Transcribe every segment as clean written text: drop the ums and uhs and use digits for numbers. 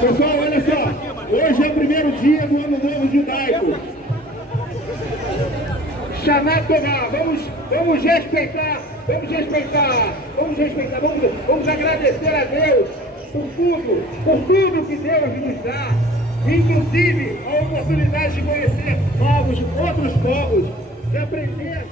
Pessoal, olha só, hoje é o primeiro dia do Ano Novo Judaico. Shana Tová, vamos respeitar, vamos agradecer a Deus por tudo que Deus nos dá, inclusive a oportunidade de conhecer outros povos, de aprender.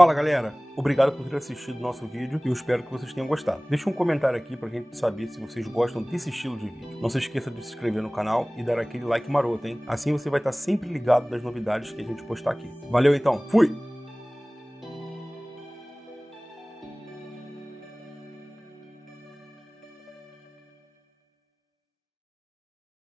Fala galera, obrigado por ter assistido o nosso vídeo e eu espero que vocês tenham gostado. Deixa um comentário aqui pra gente saber se vocês gostam desse estilo de vídeo. Não se esqueça de se inscrever no canal e dar aquele like maroto, hein? Assim você vai estar sempre ligado das novidades que a gente postar aqui. Valeu então, fui!